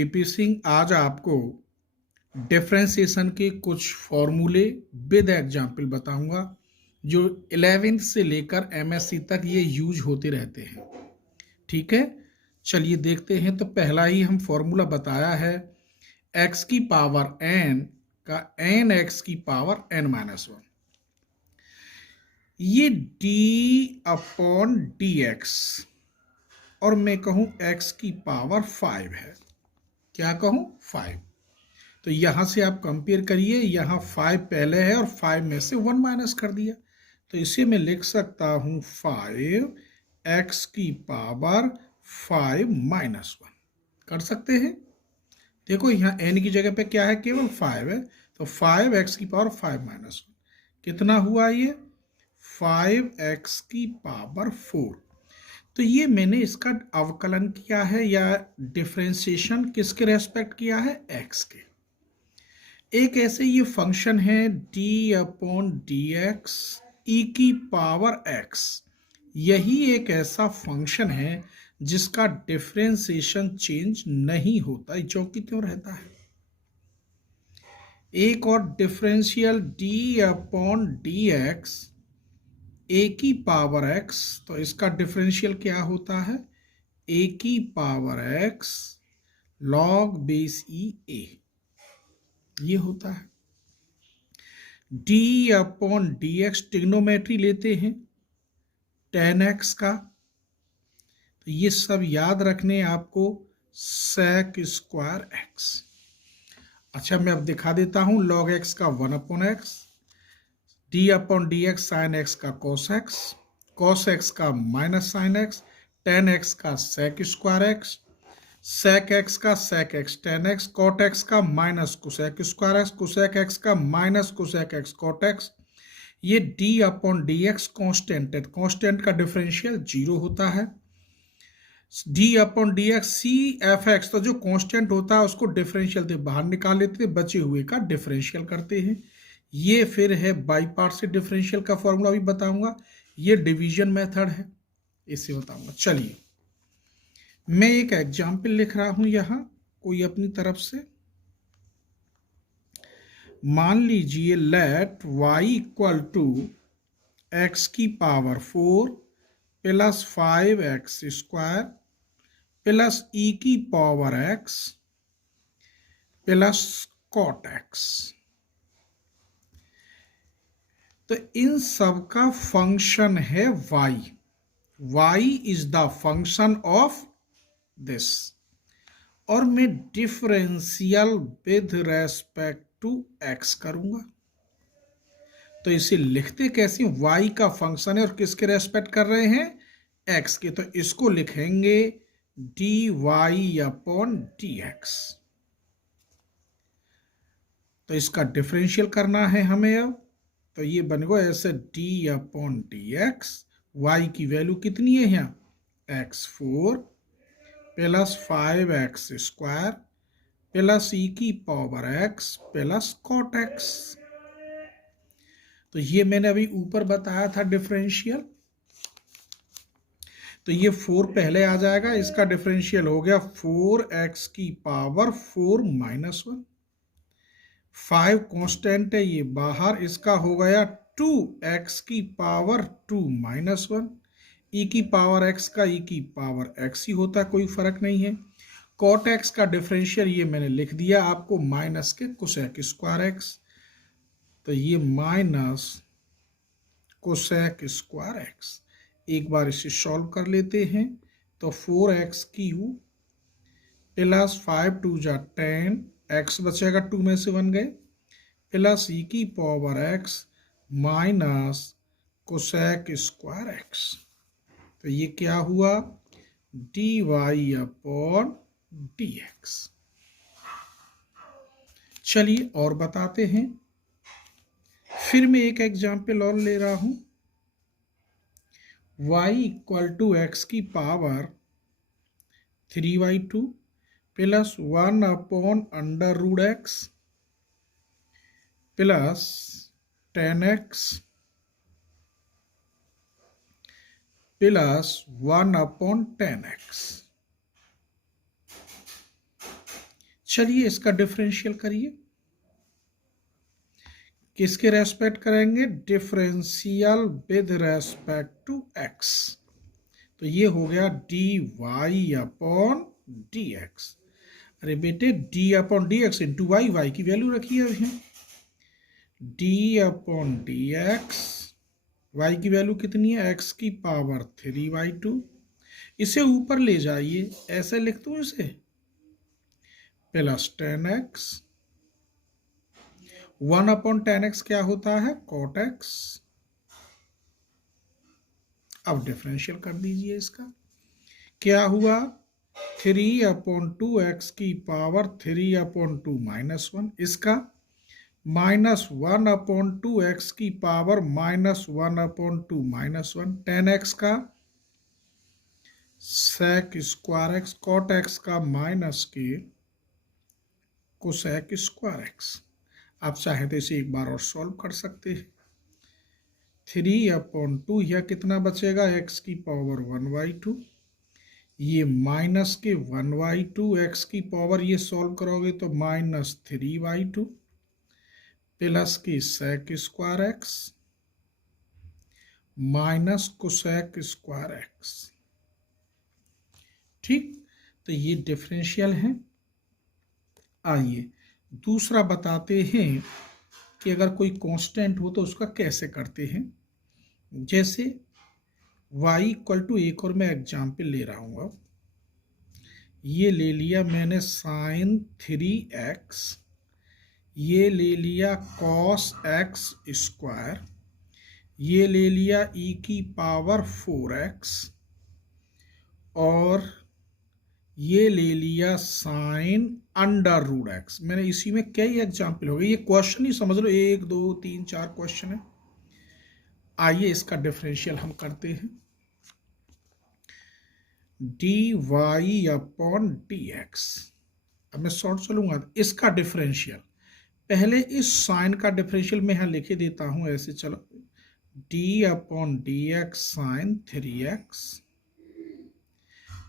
VP Singh आज आपको differentiation के कुछ फॉर्मूले विद एग्जाम्पल बताऊंगा जो 11th से लेकर एमएससी तक ये यूज होते रहते हैं। ठीक है, चलिए देखते हैं। तो पहला ही हम फॉर्मूला बताया है x की पावर n का n x की पावर n-1, ये d अपॉन dx और मैं कहूं x की पावर 5 है। क्या कहूं? 5। तो यहां से आप कंपेयर करिए, यहां 5 पहले है और 5 में से 1 माइनस कर दिया, तो इसे मैं लिख सकता हूं 5x की पावर 5-1 कर सकते हैं। देखो यहाँ n की जगह पे क्या है, केवल 5 है, तो 5x की पावर 5-1 कितना हुआ ये? 5x की पावर 4। तो ये मैंने इसका अवकलन किया है या डिफरेंशिएशन किसके रेस्पेक्ट किया है? x के। एक ऐसे ये फंक्शन है d upon d x e की पावर x, यही एक ऐसा फंक्शन है जिसका डिफरेंशिएशन चेंज नहीं होता, जो कि क्यों रहता है। एक और differential d upon d x a की पावर x, तो इसका डिफरेंशियल क्या होता है? a की power x log base E a, ये होता है। d upon d x trigonometry लेते हैं tan x का, तो ये सब याद रखने आपको sec स्क्वायर x। अच्छा, मैं अब दिखा देता हूं log x का 1 upon x, d upon d x sine x का cos x का minus sine x, tan x का sec square x, sec x का sec x tan x, cot x का minus cosec square x, cosec x का minus cosec x cot x। ये d upon d x constant है, constant का differential 0 होता है। d upon d x c f x, तो जो constant होता है उसको डिफरेंशियल से बाहर निकाल लेते हैं, बचे हुए का डिफरेंशियल करते हैं। ये फिर है बाई पार्ट से डिफरेंशियल का फॉर्मूला भी बताऊंगा, ये डिवीजन मेथड है, इसे बताऊंगा। चलिए मैं एक एग्जाम्पल लिख रहा हूं यहां कोई अपनी तरफ से। मान लीजिए let y equal to x की power 4 plus 5x square plus e की power x plus cot x। तो इन सब का फंक्शन है y, y is the function of this, और मैं differential with respect to x करूंगा। तो इसे लिखते कैसे? y का फंक्शन है और किसके रेस्पेक्ट कर रहे हैं? x के, तो इसको लिखेंगे dy अपॉन dx। तो इसका डिफरेंशियल करना है हमें अब, तो ये बन गया ऐसे d upon d x, y की वैल्यू कितनी है यहाँ? x4 plus 5x square plus e की power x plus cot x। तो ये मैंने अभी ऊपर बताया था डिफरेंशियल, तो ये 4 पहले आ जाएगा, इसका डिफरेंशियल हो गया 4x की पावर 4-1। 5 कांस्टेंट है, ये बाहर, इसका हो गया 2x की पावर 2-1। ई की पावर x का ई की पावर x ही होता है, कोई फर्क नहीं है। कॉट x का डिफरेंशियल ये मैंने लिख दिया आपको, माइनस के कोसेक स्क्वायर x, तो ये माइनस कोसेक स्क्वायर x। एक बार इसे सॉल्व कर लेते हैं, तो 4x क्यूब प्लस 5 2 जा 10, x बचेगा 2 में से 1 गए, प्लस ई की power x minus cosec square x। तो ये क्या हुआ? dy upon dx। चलिए और बताते हैं, फिर मैं एक एग्जाम्पल और ले रहा हूं। y इक्वल टू एक्स की power 3/2 plus 1 upon under root x plus 10x plus 1 upon 10x। चलिए इसका डिफरेंशियल करिए। किसके रेस्पेक्ट करेंगे? Differential with respect to x. तो ये हो गया d y upon d x. अरे बेटे d upon d x into y, y की वैल्यू रखी है अभी। D upon d x, y की वैल्यू कितनी है? एक्स की पावर 3/2। इसे ऊपर ले जाइए, ऐसे लिख दूं इसे, प्लस 10x। 1/10x क्या होता है? Cot x. अब डिफरेंशियल कर दीजिए इसका। क्या हुआ? 3/2x की पावर 3/2 -1। इसका -1/2x की पावर -1/2 -1। 10x का sec square x, cot x का माइनस के कोसेक स्क्वायर एक्स। आप चाहे तो इसे एक बार और सॉल्व कर सकते हैं। 3/2 या कितना बचेगा? x की पावर 1/2, ये माइनस के 1/2, x की पावर ये सॉल्व करोगे तो -3/2 प्लस की sec square x minus cosec square x. ठीक, तो ये डिफरेंशियल है। आइए दूसरा बताते हैं कि अगर कोई कांस्टेंट हो तो उसका कैसे करते हैं। जैसे y इक्वल टू, एक और मैं एग्जाम्पल ले रहा हूँ। अब ये ले लिया मैंने sin 3x, ये ले लिया cos x स्क्वायर, ये ले लिया e की पावर 4x, और ये ले लिया साइन अंडर रूट एक्स। मैंने इसी में कई एग्जाम्पल हो गए, ये क्वेश्चन ही समझ लो, 1 2 3 4 क्वेश्चन है। आइए इसका डिफरेंशियल हम करते हैं। D y upon d x. अब मैं शॉर्ट चलूंगा। इसका डिफरेंशियल, पहले इस साइन का डिफरेंशियल मैं यहाँ लिखे देता हूं ऐसे, चलो, d upon d x sine 3x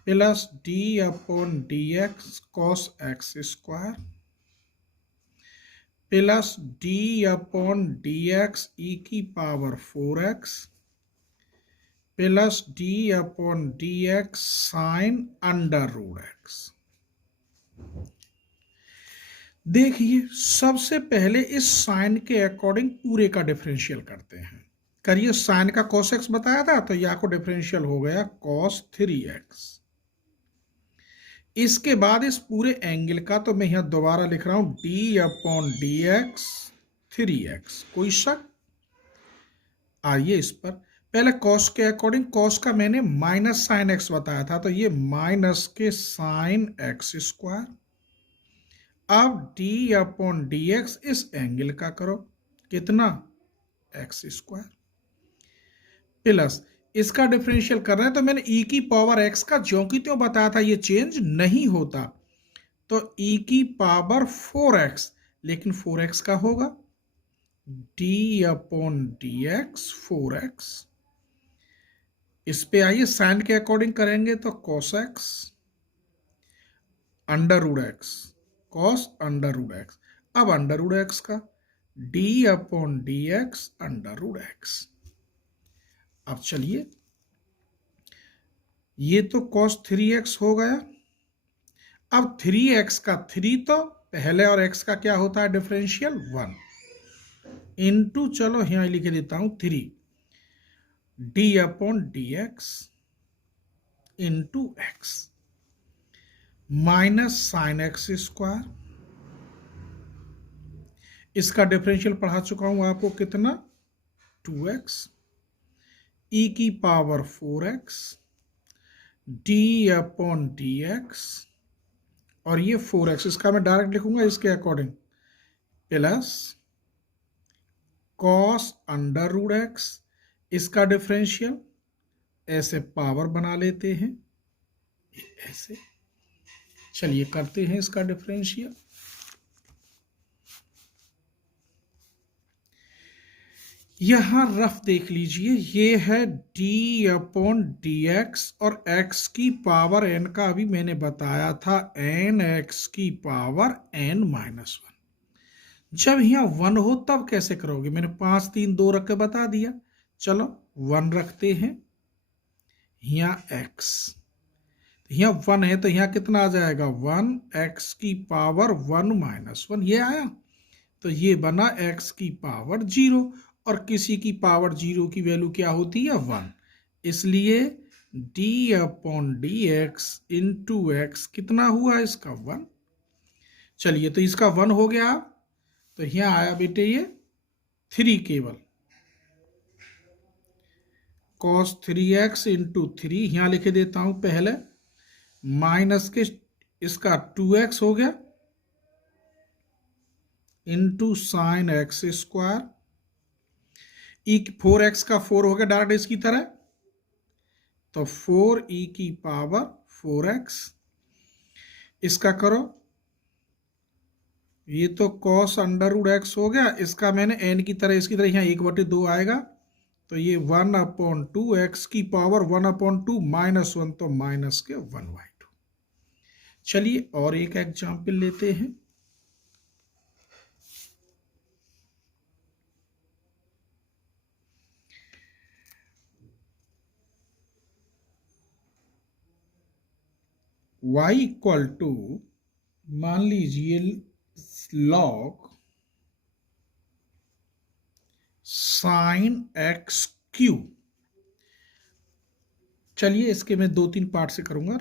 plus d upon d x cos x square plus d upon d x e की power 4x plus d upon d x sine under root x. देखिए सबसे पहले इस sign के according पूरे का differential करते हैं। करिए, साइन का cos x बताया था तो यह को डिफरेंशियल हो गया cos 3x। इसके बाद इस पूरे एंगल का तो मैं यहां दोबारा लिख रहा हूं d upon d x 3x। कोई शक? आइए इस पर पहले cos के अकॉर्डिंग, cos का मैंने माइनस साइन x बताया था तो ये माइनस के साइन x स्क्वायर। अब d अपॉन डी एक्स इस एंगल का करो, कितना? x स्क्वायर प्लस इसका डिफरेंशियल कर रहे हैं तो मैंने e की पावर x का ज्यों की त्यों बताया था, ये चेंज नहीं होता, तो e की पावर 4x, लेकिन 4x का होगा d upon d x 4x। इस पे आइए साइन के अकॉर्डिंग करेंगे तो cos x under root x, cos under root x. अब अंडर रूट एक्स का d upon d x under root x. अब चलिए, ये तो cos 3x हो गया। अब 3x का 3 तो पहले और x का क्या होता है डिफरेंशियल? 1 इंटू, चलो यहां लिख देता हूं 3 d upon d x into x minus sine x square. इसका डिफरेंशियल पढ़ा चुका हूं आपको, कितना? 2x e की power 4x d upon d x, और ये 4x, इसका मैं डायरेक्ट लिखूंगा इसके according, plus cos under root x. इसका डिफरेंशियल ऐसे पावर बना लेते हैं ऐसे। चलिए करते हैं इसका डिफरेंशियल। यहां रफ देख लीजिए, ये है डी अपॉन डी एक्स और x की पावर n का अभी मैंने बताया था n x की पावर n माइनस वन। जब यहाँ 1 हो तब कैसे करोगे, मैंने 5 3 2 रख के बता दिया। चलो 1 रखते हैं, यहाँ x, यहाँ 1 है तो यहाँ कितना आ जाएगा 1 x की पावर 1 माइनस वन, ये आया। तो ये बना x की पावर 0 और किसी की पावर 0 की वैल्यू क्या होती है 1, इसलिए d upon d x into x कितना हुआ इसका 1। चलिए तो इसका 1 हो गया, तो यहाँ आया बेटे ये 3 केवल, cos 3x इंटू 3 यहाँ लिखे देता हूं पहले, माइनस के इसका 2x हो गया इंटू साइन एक्स स्क्वायर, ई 4x का 4 हो गया डायरेक्ट इसकी तरह, तो 4e की पावर 4x। इसका करो, ये तो cos अंडर रूट एक्स हो गया, इसका मैंने n की तरह इसकी तरह यहाँ 1/2 आएगा, तो ये 1/2 x की पावर 1/2 माइनस वन, तो माइनस के 1/2। चलिए और एक एग्जाम्पल लेते हैं। y इक्वल टू, मान लीजिए log साइन एक्स क्यू। चलिए इसके मैं 2-3 पार्ट से करूंगा,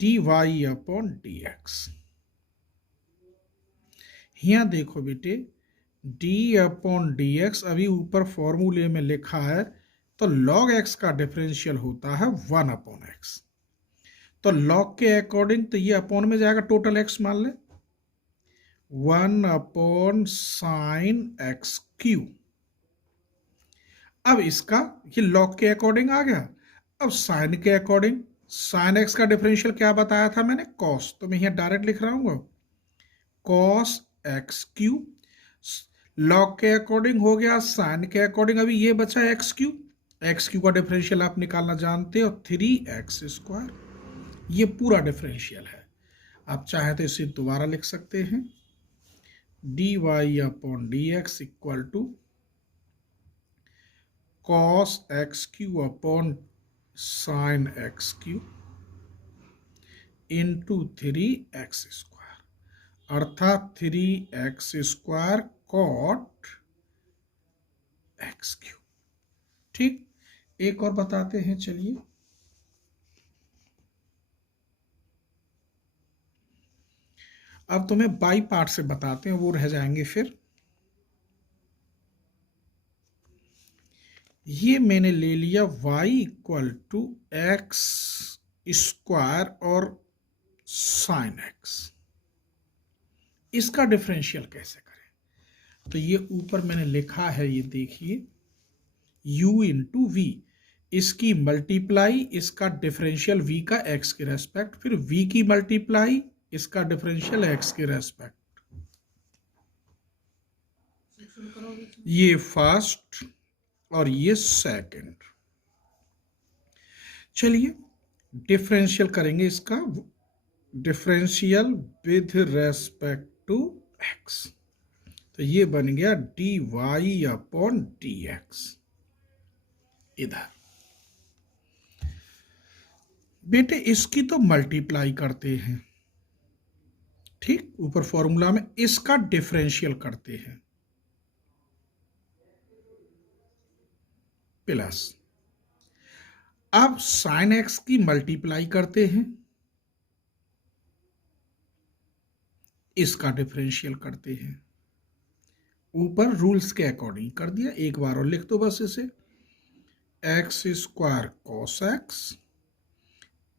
d y upon d x. यहां देखो बेटे, डी अपॉन डी एक्स अभी ऊपर फॉर्मूले में लिखा है, तो log x का डिफरेंशियल होता है 1 अपॉन एक्स, तो log के अकॉर्डिंग तो ये अपॉन में जाएगा, टोटल x मान ले 1 अपॉन साइन एक्स क्यू। अब इसका ये log के अकॉर्डिंग आ गया, अब साइन के अकॉर्डिंग, साइन एक्स का डिफरेंशियल क्या बताया था मैंने, कॉस, तो मैं यहाँ डायरेक्ट लिख रहा हूँ कॉस एक्स क्यू। लॉग के अकॉर्डिंग हो गया, साइन के अकॉर्डिंग अभी ये बचा एक्स क्यू का डिफरेंशियल आप निकालना जानते हो 3x², ये पूरा डिफरेंशियल है। आप चाहे तो इसे दोबारा लिख सकते हैं, d y upon d x equal to cos x cube upon sine x cube into 3x², अर्थात 3x² कॉट एक्स क्यू। ठीक, एक और बताते हैं, चलिए अब तुम्हें बाई पार्ट से बताते हैं, वो रह जाएंगे फिर। ये मैंने ले लिया y equal to x square और साइन x, इसका डिफरेंशियल कैसे करें, तो ये ऊपर मैंने लिखा है, ये देखिए u इंटू वी, इसकी मल्टीप्लाई इसका डिफरेंशियल v का x के रेस्पेक्ट, फिर v की मल्टीप्लाई इसका डिफरेंशियल x के रेस्पेक्ट, ये फर्स्ट और ये सेकंड। चलिए डिफरेंशियल करेंगे इसका, differential with respect to x, तो ये बन गया d y upon d x. इधर बेटे इसकी तो मल्टीप्लाई करते हैं, ठीक, ऊपर फॉर्मूला में इसका डिफरेंशियल करते हैं, प्लस अब साइन एक्स की मल्टीप्लाई करते हैं, इसका डिफरेंशियल करते हैं, ऊपर रूल्स के अकॉर्डिंग कर दिया। एक बार और लिख दो बस इसे, x² cos x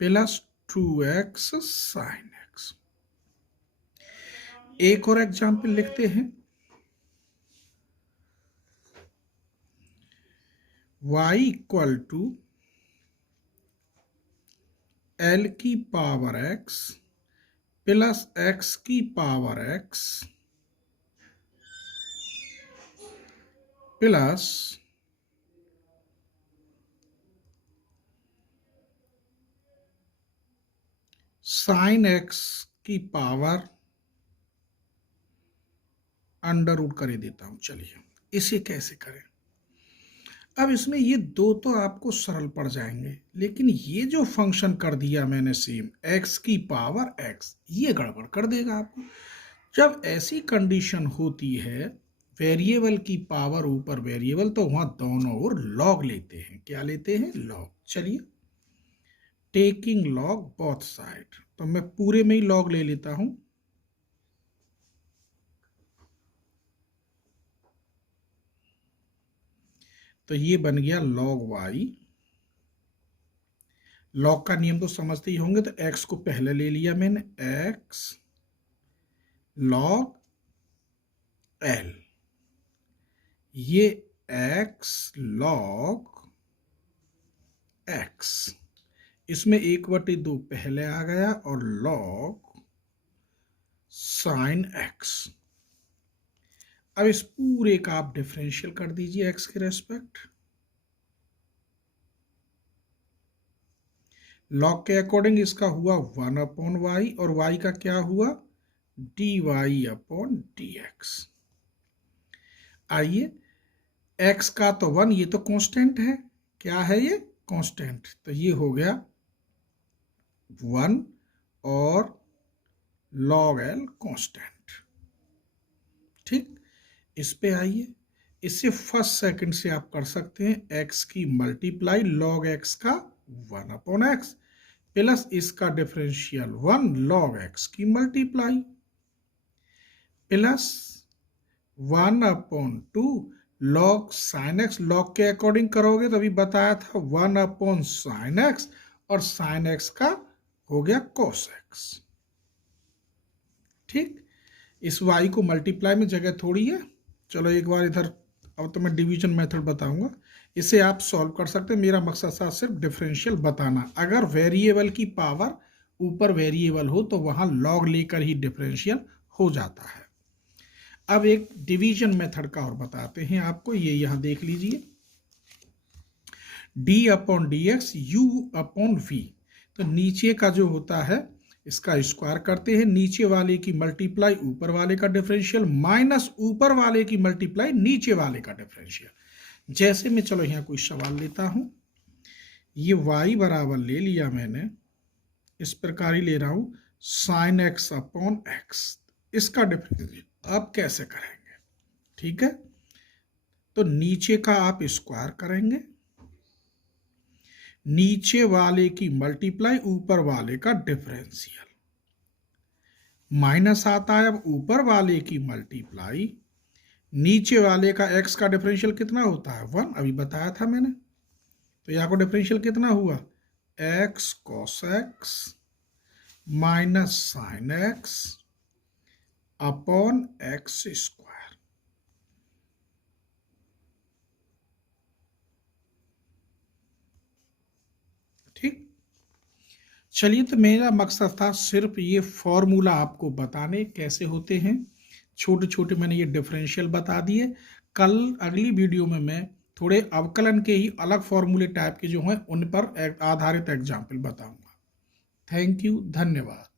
plus 2x sine x। एक और एग्जाम्पल लिखते हैं, y इक्वल टू l की पावर x प्लस x की power x plus sine x की पावर अंडर रूट कर ही देता हूं। चलिए इसे कैसे करें। अब इसमें ये दो तो आपको सरल पड़ जाएंगे, लेकिन ये जो फंक्शन कर दिया मैंने सेम एक्स की पावर एक्स, ये गड़बड़ कर देगा आपको। जब ऐसी कंडीशन होती है वेरिएबल की पावर ऊपर वेरिएबल, तो वहां दोनों ओर लॉग लेते हैं। क्या लेते हैं? लॉग। चलिए टेकिंग लॉग बोथ साइड, तो मैं पूरे में ही लॉग ले लेता हूं। तो ये बन गया लॉग वाई। लॉग का नियम तो समझते ही होंगे, तो एक्स को पहले ले लिया मैंने, एक्स लॉग एल, ये एक्स लॉग एक्स, इसमें 1/2 पहले आ गया और लॉग साइन एक्स। अब इस पूरे का आप डिफरेंशियल कर दीजिए एक्स के रेस्पेक्ट। लॉग के अकॉर्डिंग इसका हुआ 1/y और y का क्या हुआ? dy/dx। आइए x का तो 1, ये तो कांस्टेंट है। क्या है ये? कांस्टेंट। तो ये हो गया 1 और log l कांस्टेंट। ठीक, इस पे आइए, इससे फर्स्ट सेकंड से आप कर सकते हैं x की मल्टीप्लाई log x का 1/x प्लस इसका डिफरेंशियल 1 log x की multiply plus 1/2 log sin x। log के अकॉर्डिंग करोगे तो अभी बताया था 1/sin x, और sin x का हो गया cos x। ठीक, इस y को मल्टीप्लाई में जगह थोड़ी है। चलो एक बार इधर, अब तो मैं डिवीजन मेथड बताऊंगा, इसे आप सॉल्व कर सकते हैं। मेरा मकसद था सिर्फ डिफरेंशियल बताना। अगर वेरिएबल की पावर ऊपर वेरिएबल हो तो वहां लॉग लेकर ही डिफरेंशियल हो जाता है। अब एक डिवीजन मेथड का और बताते हैं आपको, ये यहां देख लीजिए, d/dx u/v। तो नीचे का जो होता है इसका स्क्वायर करते हैं, नीचे वाले की मल्टीप्लाई ऊपर वाले का डिफरेंशियल माइनस ऊपर वाले की मल्टीप्लाई नीचे वाले का डिफरेंशियल। जैसे मैं, चलो यहाँ कोई सवाल लेता हूं, ये y बराबर ले लिया मैंने, इस प्रकार ही ले रहा हूं sin x/x। इसका डिफरेंशियल आप कैसे करेंगे? ठीक है, तो नीचे का आप स्क्वायर करेंगे, नीचे वाले की मल्टीप्लाई ऊपर वाले का डिफरेंशियल, माइनस आता है, अब ऊपर वाले की मल्टीप्लाई नीचे वाले का x का डिफरेंशियल कितना होता है? 1, अभी बताया था मैंने। तो यहाँ को डिफरेंशियल कितना हुआ? x cos x minus sine x upon x square. ठीक, चलिए, तो मेरा मकसद था सिर्फ ये फॉर्मूला आपको बताने कैसे होते हैं। छोटे छोटे मैंने ये डिफरेंशियल बता दिए। कल अगली वीडियो में मैं थोड़े अवकलन के ही अलग फॉर्मूले टाइप के जो हैं उन पर आधारित एग्जाम्पल बताऊंगा। थैंक यू, धन्यवाद।